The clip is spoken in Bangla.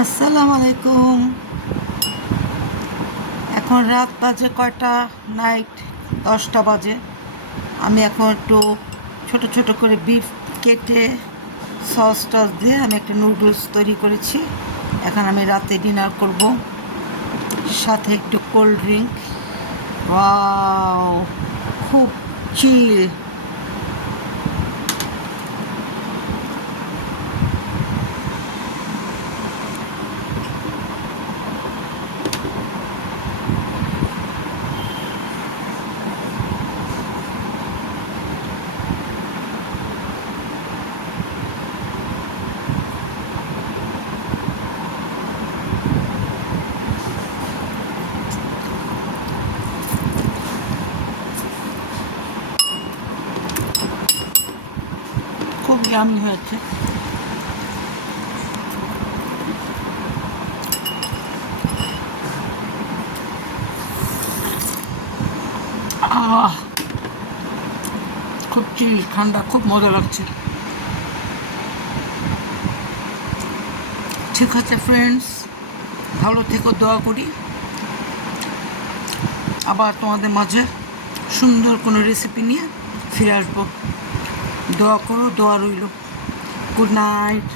আসসালামু আলাইকুম। এখন রাত বাজে কয়টা? নাইট 10টা বাজে। আমি এখন একটু ছোট ছোট করে বিফ কেটে সস টস দিয়ে আমি একটা নুডলস তৈরি করেছি। এখন আমি রাতে ডিনার করব, সাথে একটু কোল্ড ড্রিঙ্ক। ওয়াও, খুব চিল। খুব ইয়ামি হয়েছে। আহ, খুব চিল, ঠান্ডা, খুব মজা লাগছে। ঠিক আছে ফ্রেন্ডস, ভালো থেকো, দোয়া করি আবার তোমাদের মাঝে সুন্দর কোনো রেসিপি নিয়ে ফিরে আসবো। দোয়া করো, দোয়া রইল। Good night.